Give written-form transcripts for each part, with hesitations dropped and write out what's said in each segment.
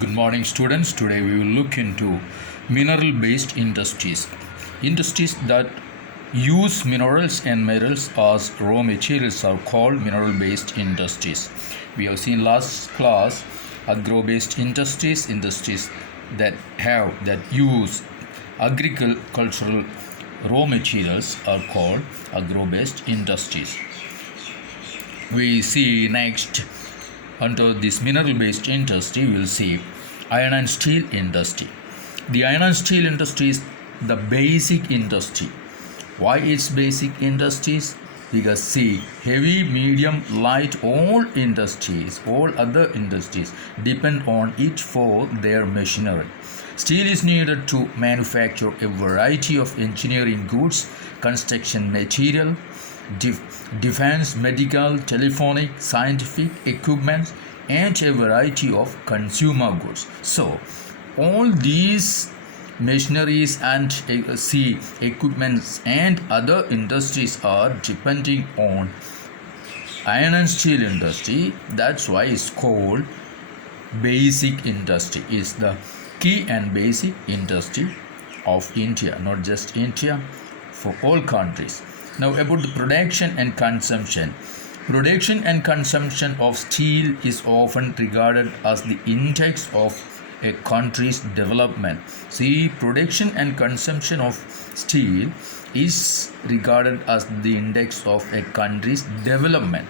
Good morning, students. Today we will look into mineral based industries. Industries that use minerals and metals as raw materials are called mineral based industries. We have seen last class agro based industries, industries that use agricultural raw materials are called agro based industries. We see next under this mineral based industry we will see iron and steel industry. The iron and steel industry is the basic industry. Why it's basic industries? Because see, heavy, medium, light, all other industries depend on it for their machinery. Steel is needed to manufacture a variety of engineering goods, construction material, defense, medical, telephonic, scientific equipment, and a variety of consumer goods. So, all these machineries and equipments and other industries are depending on iron and steel industry. That's why it's called basic industry. Is the key and basic industry of India, not just India, for all countries. Now about the production and consumption. Production and consumption of steel is often regarded as the index of a country's development. See, production and consumption of steel is regarded as the index of a country's development.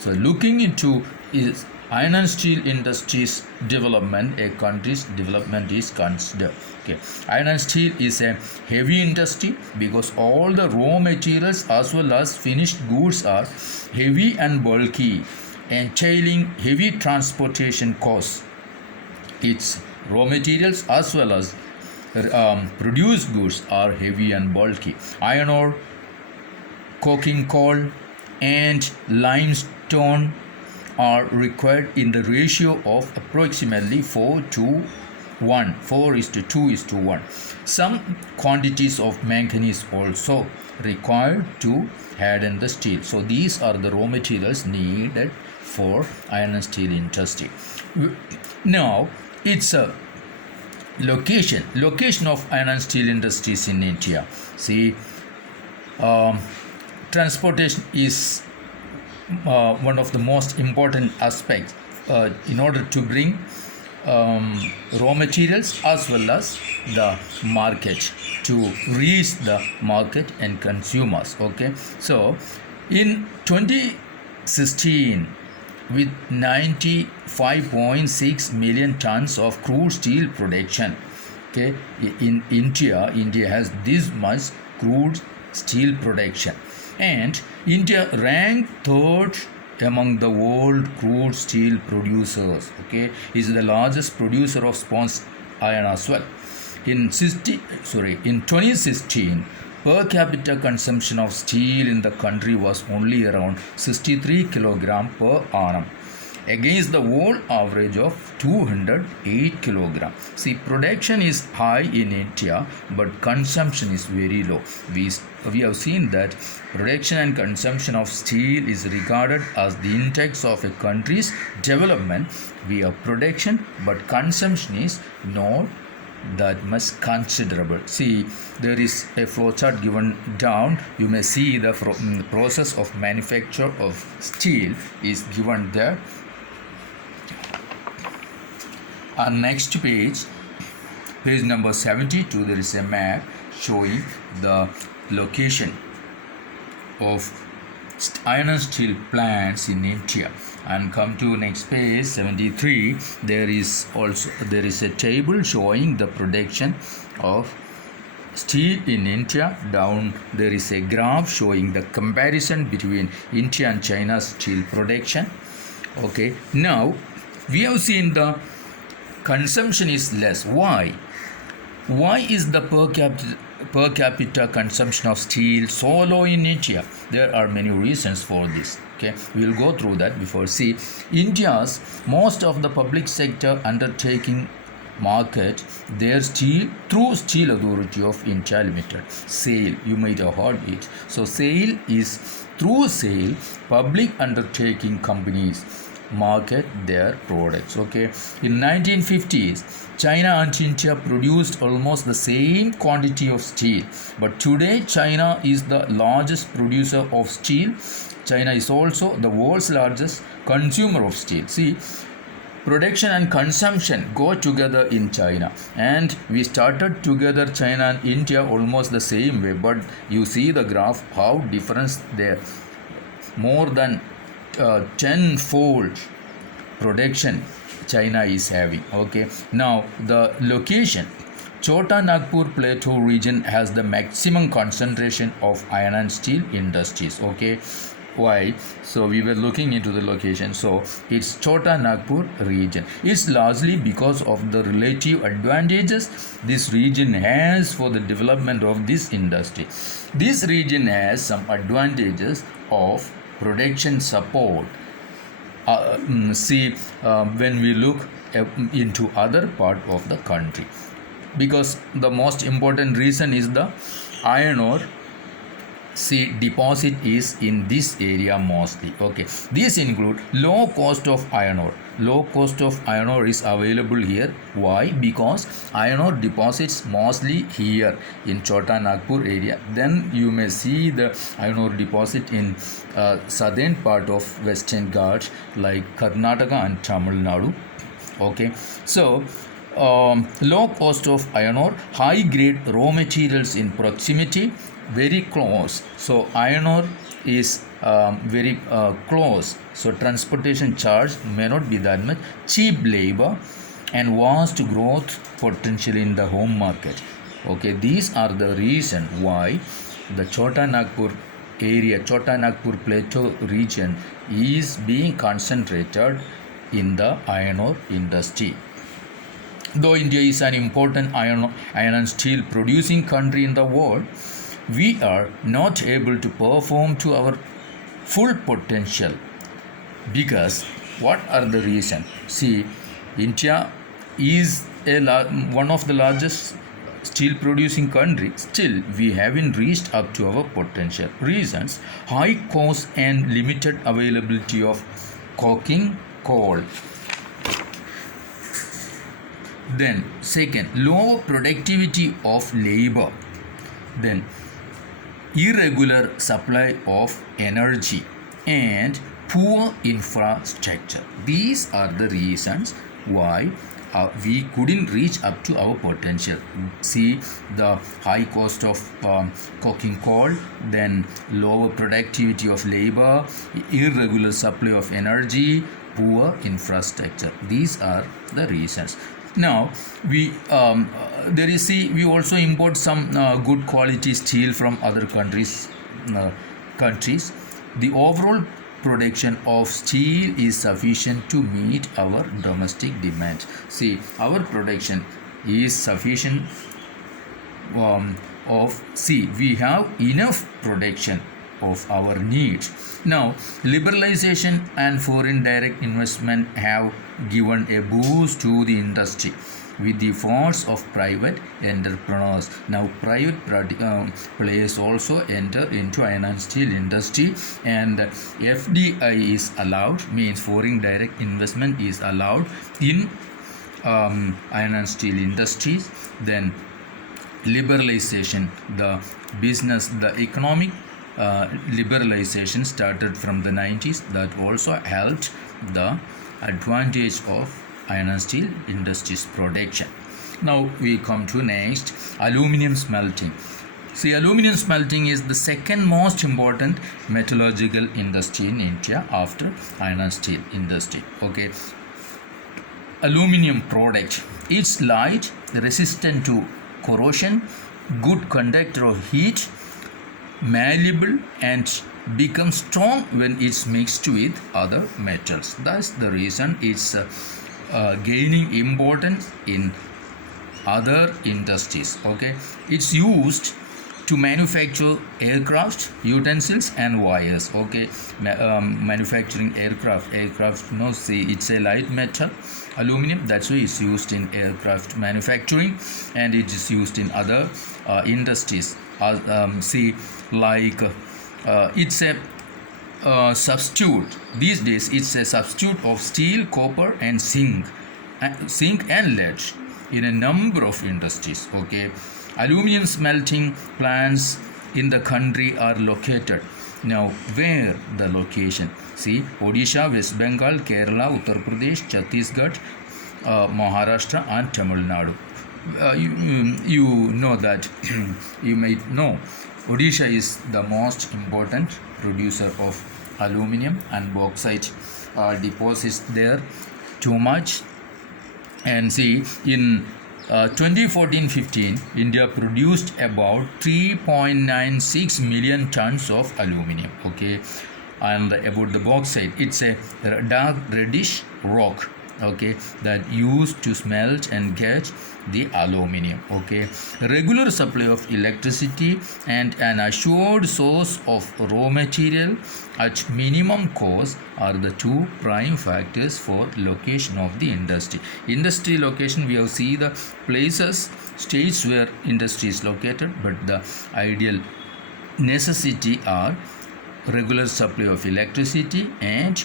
So looking into is iron and steel industries development, a country's development is considered. Okay. Iron and steel is a heavy industry because all the raw materials as well as finished goods are heavy and bulky, entailing heavy transportation costs. Its raw materials as well as produced goods are heavy and bulky. Iron ore, coking coal, and limestone are required in the ratio of approximately 4 to 1. 4 is to 2 is to 1. Some quantities of manganese also required to harden the steel. So these are the raw materials needed for iron and steel industry. Now it's a location of iron and steel industries in India. See, transportation is one of the most important aspects in order to bring raw materials as well as the market to reach the market and consumers. Okay, so in 2016, with 95.6 million tons of crude steel production, okay, in India has this much crude steel production, and India ranked third among the world crude steel producers. Okay, is the largest producer of sponge iron as well. In 2016, per capita consumption of steel in the country was only around 63 kg per annum, against the world average of 208 kg. See, production is high in India, but consumption is very low. We have seen that production and consumption of steel is regarded as the index of a country's development. We have production, but consumption is not that much considerable. See, there is a flowchart given down. You may see the process of manufacture of steel is given there. On next page number 72, there is a map showing the location of iron and steel plants in India. And come to next page 73, there is a table showing the production of steel in India. Down there is a graph showing the comparison between India and China's steel production. Okay, now we have seen the consumption is less. Why is the per capita consumption of steel so low in India? There are many reasons for this. Okay, we will go through that before. See, India's most of the public sector undertaking market their steel through Steel Authority of India Limited, SAIL. You might have heard it. So SAIL is through SAIL public undertaking companies market their products. Okay, in 1950s, China and India produced almost the same quantity of steel, but today China is the largest producer of steel. China is also the world's largest consumer of steel. See, production and consumption go together in China, and we started together China and India almost the same way, but you see the graph how difference there, more than tenfold production China is having. Okay, now the location, Chota Nagpur Plateau region has the maximum concentration of iron and steel industries. Okay, why? So we were looking into the location. So it's Chota Nagpur region. It's largely because of the relative advantages this region has for the development of this industry. This region has some advantages of production support. See, when we look into other part of the country, because the most important reason is the iron ore. See, deposit is in this area mostly. Okay, these include low cost of iron ore. Low cost of iron ore is available here. Why? Because iron ore deposits mostly here in Chota Nagpur area. Then you may see the iron ore deposit in southern part of Western Ghats like Karnataka and Tamil Nadu. Okay, so low cost of iron ore, high grade raw materials in proximity, very close. So iron ore is very close, so transportation charge may not be that much, cheap labor, and vast growth potential in the home market. Okay, these are the reason why the Chota Nagpur area, Chota Nagpur Plateau region is being concentrated in the iron ore industry. Though India is an important iron and steel producing country in the world, we are not able to perform to our full potential. Because what are the reasons? See, India is one of the largest steel producing country. Still, we haven't reached up to our potential. Reasons: high cost and limited availability of coking coal. Then second, low productivity of labor. Then irregular supply of energy and poor infrastructure. These are the reasons why we couldn't reach up to our potential. See, the high cost of coking coal, then lower productivity of labor, irregular supply of energy, poor infrastructure. These are the reasons. Now we we also import some good quality steel from other countries. The overall production of steel is sufficient to meet our domestic demand. See, our production is sufficient we have enough production of our needs. Now, liberalization and foreign direct investment have given a boost to the industry with the efforts of private entrepreneurs. Now, private players also enter into iron and steel industry, and FDI is allowed, means foreign direct investment is allowed in iron and steel industries. Then liberalization, the economic liberalization started from the 90s, that also helped the advantage of iron and steel industries production. Now we come to next, aluminum smelting. See, aluminum smelting is the second most important metallurgical industry in India after iron and steel industry. Okay, aluminum product, it's light, resistant to corrosion, good conductor of heat, malleable, and becomes strong when it's mixed with other metals. That's the reason it's gaining importance in other industries. Okay, it's used to manufacture aircraft utensils and wires. Okay, manufacturing aircraft, see, it's a light metal, aluminum, that's why it's used in aircraft manufacturing, and it is used in other industries. See, like it's a substitute. These days it's a substitute of steel, copper and zinc and lead in a number of industries. Okay, aluminum smelting plants in the country are located. Now, where the location? See, Odisha, West Bengal, Kerala, Uttar Pradesh, Chhattisgarh, Maharashtra and Tamil Nadu. You know that you may know Odisha is the most important producer of aluminum and bauxite deposits there too much. And see, in 2014-15, India produced about 3.96 million tons of aluminum. Okay, and about the bauxite, it's a dark reddish rock. Okay, that used to smelt and get the aluminum. Okay, regular supply of electricity and an assured source of raw material at minimum cost are the two prime factors for location of the industry. Industry location, we have seen the places, states where industry is located, but the ideal necessity are regular supply of electricity and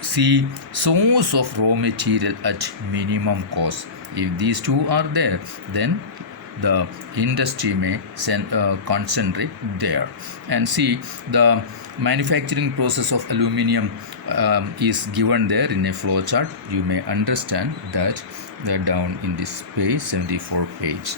see source of raw material at minimum cost. If these two are there, then the industry may concentrate there. And see, the manufacturing process of aluminum is given there in a flow chart. You may understand that down in this page 74 page.